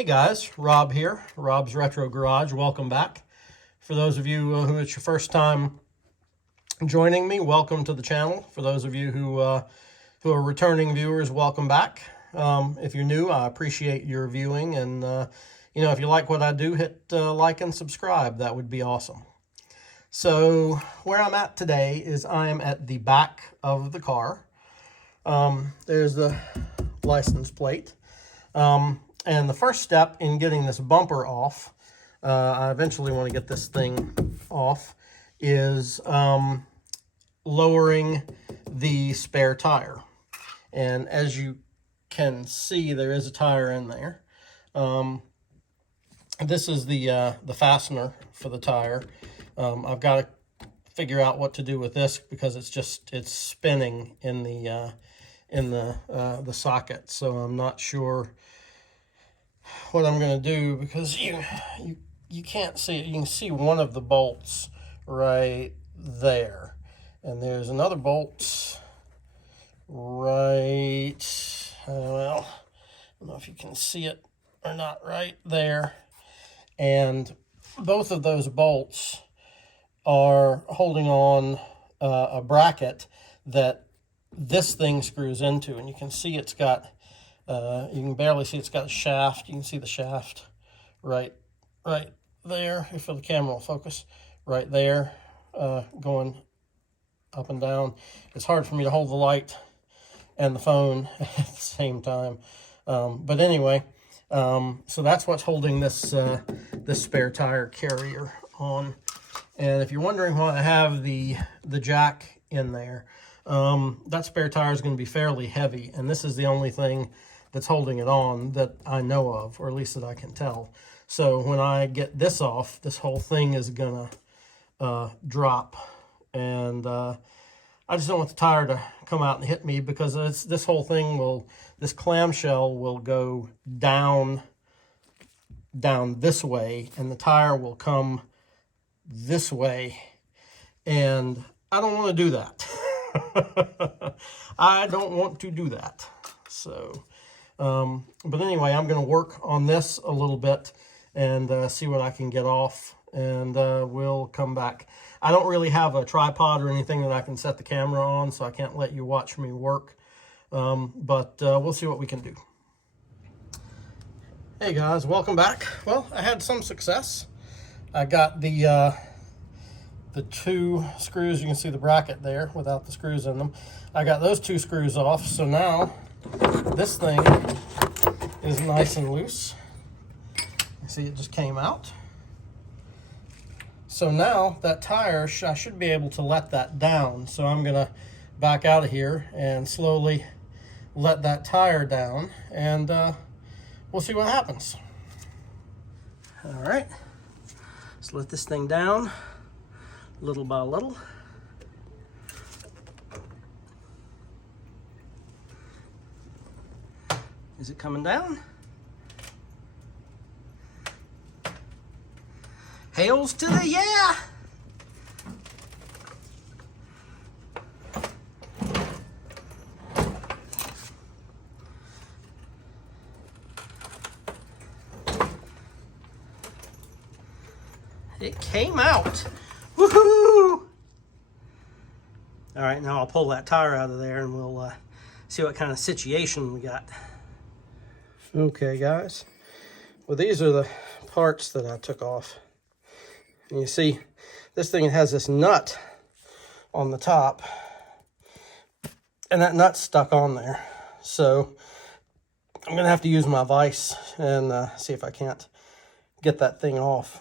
Hey guys, Rob here, Rob's Retro Garage. Welcome back. For those of you who it's your first time joining me, welcome to the channel. For those of you who are returning viewers, welcome back. If you're new, I appreciate your viewing, and if you like what I do, hit like and subscribe. That would be awesome. So where I'm at today is I am at the back of the car. There's the license plate. And the first step in getting this bumper off, I eventually want to get this thing off, is lowering the spare tire. And as you can see, there is a tire in there. This is the fastener for the tire. I've got to figure out what to do with this because it's spinning in the socket. So I'm not sure what I'm going to do, because you can't see it. You can see one of the bolts right there, and there's another bolt right, well, I don't know if you can see it or not, right there. And both of those bolts are holding on a bracket that this thing screws into, and you can see it's got you can barely see, it's got a shaft. You can see the shaft right there, if the camera will focus, right there, going up and down. It's hard for me to hold the light and the phone at the same time. But anyway, so that's what's holding this spare tire carrier on. And if you're wondering why I have the jack in there, that spare tire is going to be fairly heavy, and this is the only thing that's holding it on that I know of, or at least that I can tell. So when I get this off, this whole thing is gonna drop, and I just don't want the tire to come out and hit me, because this whole thing this clamshell will go down this way, and the tire will come this way, and I don't want to do that. I don't want to do that. So but anyway, I'm going to work on this a little bit and see what I can get off, and we'll come back. I don't really have a tripod or anything that I can set the camera on, so I can't let you watch me work, but we'll see what we can do. Hey guys, welcome back. Well, I had some success. I got the two screws. You can see the bracket there without the screws in them. I got those two screws off, so now this thing is nice and loose. You see, it just came out. So now that tire, I should be able to let that down. So I'm gonna back out of here and slowly let that tire down, and we'll see what happens. All right, let's let this thing down little by little. Is it coming down? Hails to the yeah! It came out. Woohoo! All right, now I'll pull that tire out of there and we'll see what kind of situation we got. Okay guys, well, these are the parts that I took off. And you see, this thing has this nut on the top, and that nut's stuck on there. So I'm gonna have to use my vise and see if I can't get that thing off,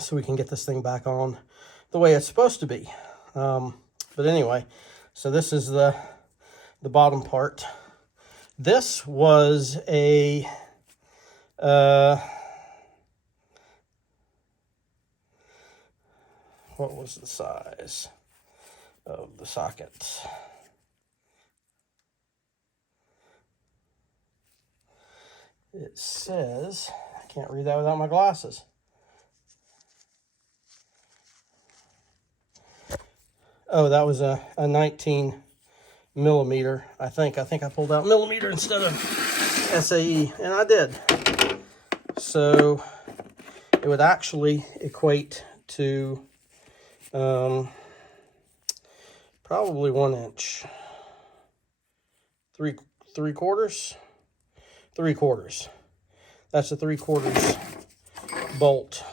so we can get this thing back on the way it's supposed to be. But anyway, so this is the bottom part. This was a what was the size of the socket? It says, I can't read that without my glasses. Oh, that was a 19 millimeter, I think. I pulled out millimeter instead of SAE, and I did. So it would actually equate to probably 1 inch. Three quarters. That's a 3/4 bolt.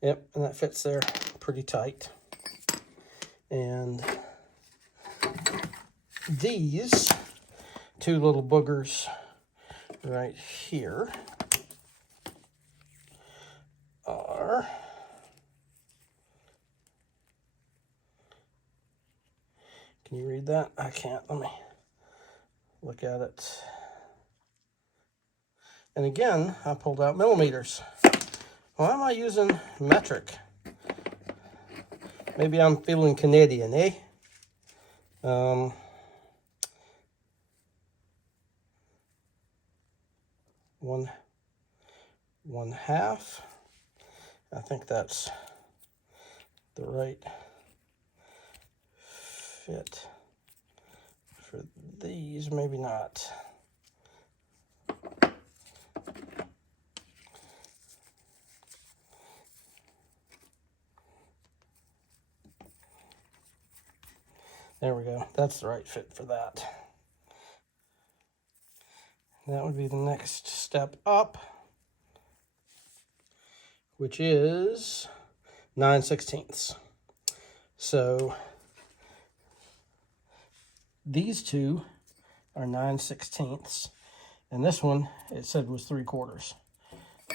Yep, and that fits there pretty tight. And these two little boogers right here are can you read that? I can't. Let me look at it. And again, I pulled out millimeters. Why am I using metric? Maybe I'm feeling Canadian, eh? 1/2. I think that's the right fit for these, maybe not. There we go. That's the right fit for that. That would be the next step up, which is 9/16. So these two are 9/16, and this one, it said, was 3/4.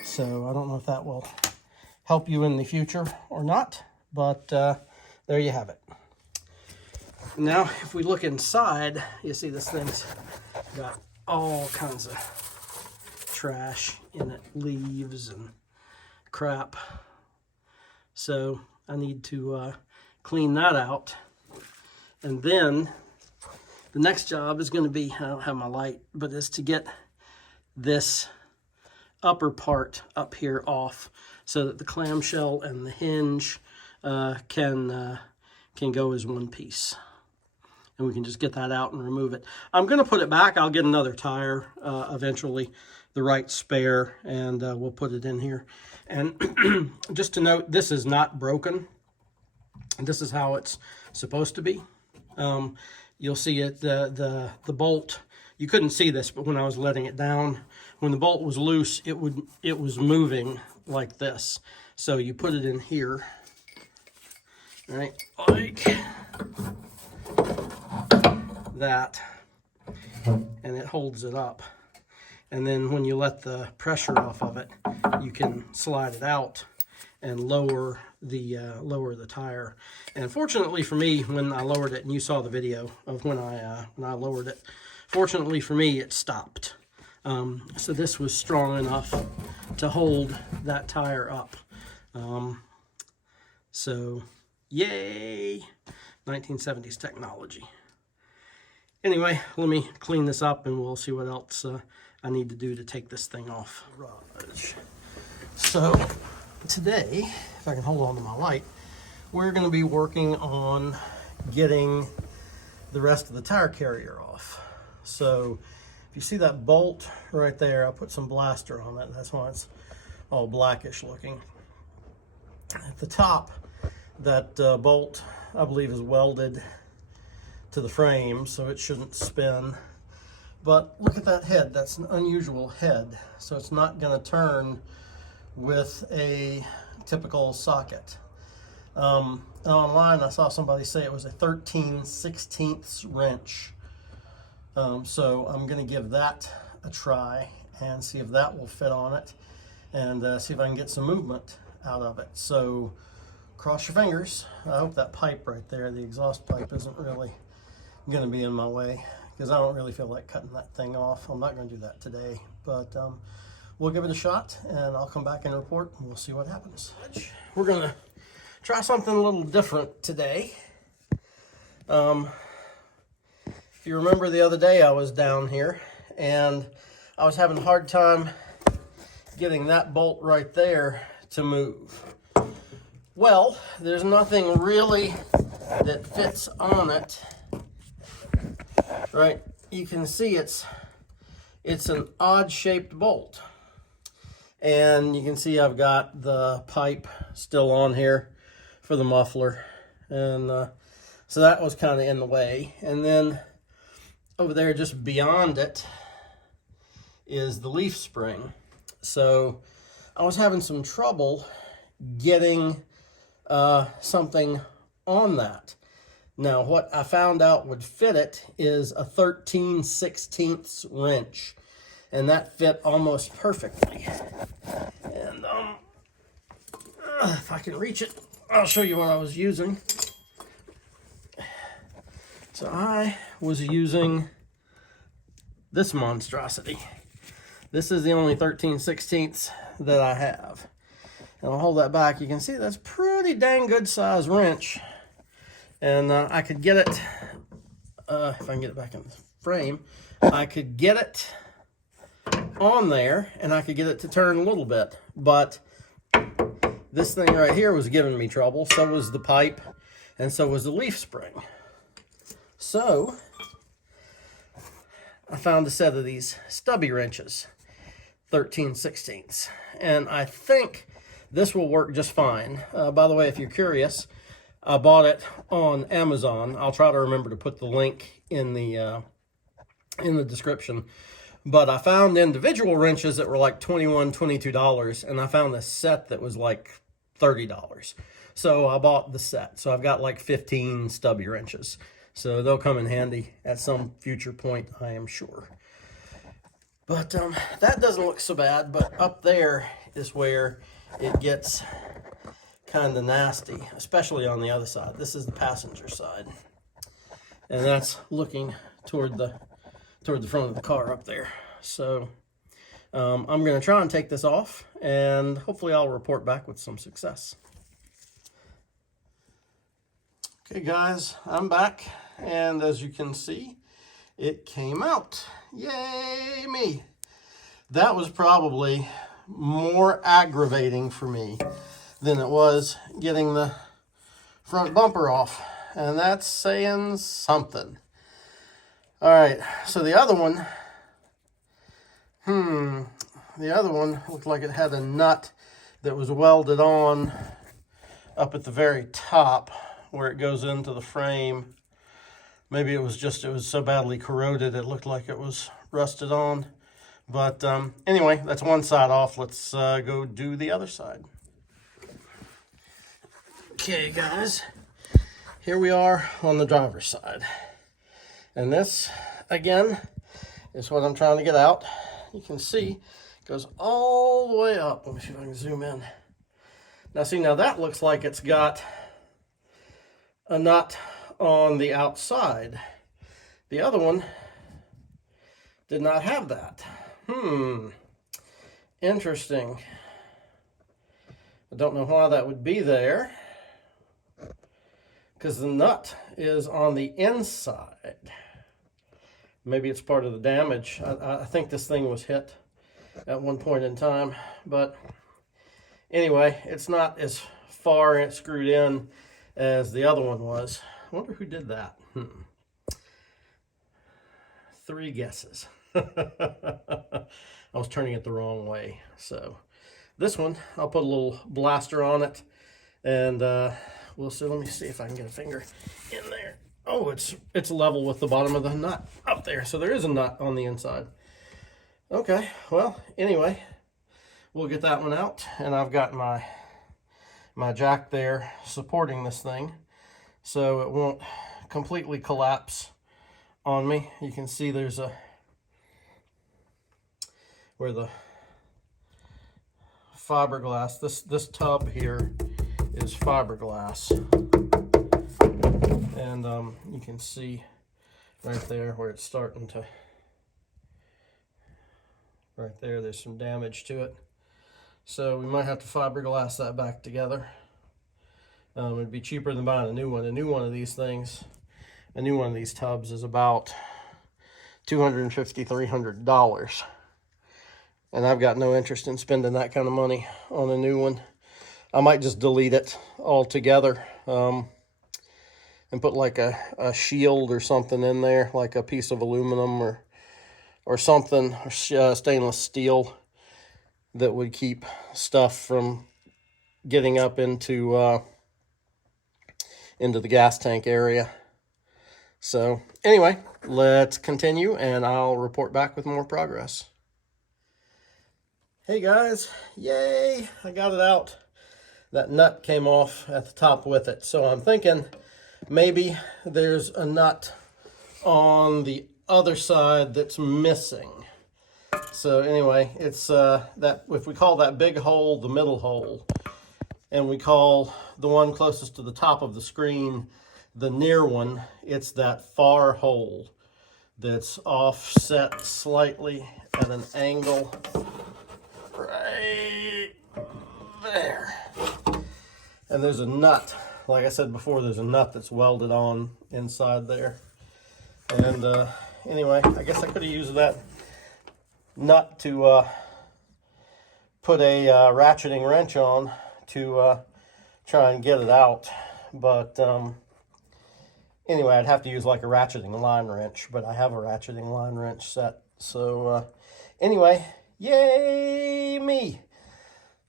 So I don't know if that will help you in the future or not, but there you have it. Now, if we look inside, you see this thing's got all kinds of trash in it, leaves and crap. So I need to clean that out. And then the next job is going to be, I don't have my light, but is to get this upper part up here off so that the clamshell and the hinge can go as one piece. And we can just get that out and remove it. I'm going to put it back. I'll get another tire eventually, the right spare, and we'll put it in here. And just to note, this is not broken. This is how it's supposed to be. You'll see it, the bolt, you couldn't see this, but when I was letting it down, when the bolt was loose, it was moving like this. So you put it in here, right, like that, and it holds it up. And then when you let the pressure off of it, you can slide it out and lower the tire. And fortunately for me, when I lowered it, and you saw the video of when I lowered it, fortunately for me, it stopped. So this was strong enough to hold that tire up. So yay, 1970s technology. Anyway, let me clean this up and we'll see what else I need to do to take this thing off. So today, if I can hold on to my light, we're going to be working on getting the rest of the tire carrier off. So if you see that bolt right there, I put some blaster on it. That's why it's all blackish looking. At the top, that bolt, I believe, is welded to the frame, so it shouldn't spin. But look at that head. That's an unusual head, so it's not going to turn with a typical socket. Online, I saw somebody say it was a 13/16 wrench. So I'm going to give that a try and see if that will fit on it, and see if I can get some movement out of it. So cross your fingers. I hope that pipe right there, the exhaust pipe, isn't really going to be in my way, because I don't really feel like cutting that thing off. I'm not going to do that today, but we'll give it a shot, and I'll come back and report, and we'll see what happens. We're going to try something a little different today. If you remember the other day, I was down here, and I was having a hard time getting that bolt right there to move. Well, there's nothing really that fits on it right, you can see it's an odd-shaped bolt. And you can see I've got the pipe still on here for the muffler. And so that was kind of in the way. And then over there, just beyond it, is the leaf spring. So I was having some trouble getting something on that. Now, what I found out would fit it is a 13/16 wrench. And that fit almost perfectly. And if I can reach it, I'll show you what I was using. So I was using this monstrosity. This is the only 13/16 that I have. And I'll hold that back. You can see that's pretty dang good size wrench. And I could get it, if I can get it back in the frame, I could get it on there and I could get it to turn a little bit, but this thing right here was giving me trouble. So was the pipe, and so was the leaf spring. So I found a set of these stubby wrenches, 13/16, and I think this will work just fine. By the way, if you're curious, I bought it on Amazon. I'll try to remember to put the link in the description. But I found individual wrenches that were like $21, $22, and I found this set that was like $30. So I bought the set. So I've got like 15 stubby wrenches. So they'll come in handy at some future point, I am sure. But that doesn't look so bad, but up there is where it gets kind of nasty, especially on the other side. This is the passenger side. And that's looking toward the front of the car up there. So I'm going to try and take this off, and hopefully I'll report back with some success. Okay guys, I'm back, and as you can see, it came out. Yay me! That was probably more aggravating for me than it was getting the front bumper off, and that's saying something. All right, so the other one looked like it had a nut that was welded on up at the very top where it goes into the frame. Maybe it was so badly corroded it looked like it was rusted on. But anyway, that's one side off. Let's go do the other side. Okay, guys, here we are on the driver's side. And this, again, is what I'm trying to get out. You can see it goes all the way up. Let me see if I can zoom in. Now, see, now that looks like it's got a nut on the outside. The other one did not have that. Interesting. I don't know why that would be there, because the nut is on the inside. Maybe it's part of the damage. I think this thing was hit at one point in time, but anyway, it's not as far and screwed in as the other one was. I wonder who did that. 3 guesses. I was turning it the wrong way. So this one, I'll put a little blaster on it, and we'll see. Let me see if I can get a finger in there. Oh, it's level with the bottom of the nut up there. So there is a nut on the inside. Okay, well, anyway, we'll get that one out, and I've got my jack there supporting this thing so it won't completely collapse on me. You can see there's where the fiberglass, this tub here is fiberglass, and you can see right there where it's starting to, right there, there's some damage to it. So we might have to fiberglass that back together. It'd be cheaper than buying a new one. A new one of these things, a new one of these tubs is about $250, $300. And I've got no interest in spending that kind of money on a new one. I might just delete it altogether. And and put like a shield or something in there, like a piece of aluminum or something, or stainless steel, that would keep stuff from getting up into the gas tank area. So anyway, let's continue and I'll report back with more progress. Hey guys, yay, I got it out. That nut came off at the top with it. So I'm thinking maybe there's a nut on the other side that's missing. So anyway, it's that, if we call that big hole the middle hole, and we call the one closest to the top of the screen the near one, it's that far hole that's offset slightly at an angle right there. And there's a nut, like I said before, there's a nut that's welded on inside there. And anyway, I guess I could have used that nut to put a ratcheting wrench on to try and get it out. But anyway, I'd have to use like a ratcheting line wrench, but I have a ratcheting line wrench set. So anyway, yay me.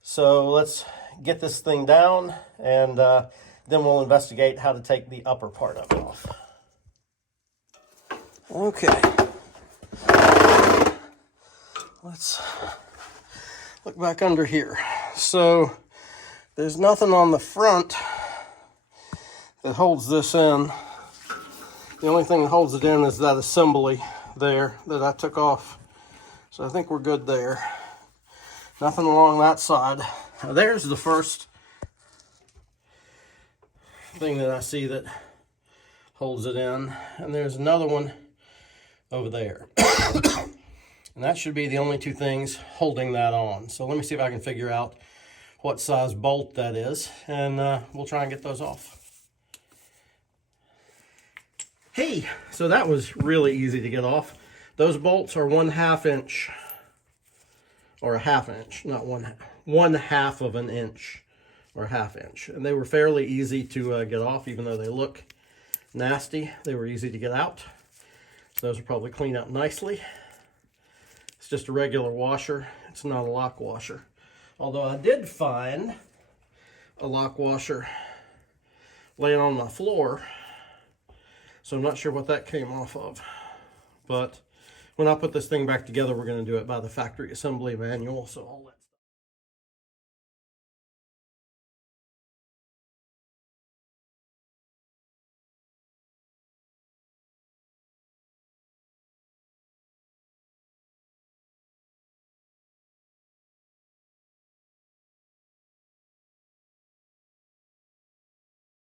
So let's get this thing down, and then we'll investigate how to take the upper part of it off. Okay. Let's look back under here. So there's nothing on the front that holds this in. The only thing that holds it in is that assembly there that I took off. So I think we're good there. Nothing along that side. Now there's the first thing that I see that holds it in. And there's another one over there. And that should be the only two things holding that on. So let me see if I can figure out what size bolt that is, and we'll try and get those off. Hey, so that was really easy to get off. Those bolts are 1/2 inch, or a 1/2 inch, not 1/2 of an inch, or 1/2 inch. And they were fairly easy to get off, even though they look nasty. They were easy to get out. So those will probably clean up nicely. It's just a regular washer. It's not a lock washer. Although I did find a lock washer laying on my floor. So I'm not sure what that came off of. But when I put this thing back together, we're going to do it by the factory assembly manual. So I'll let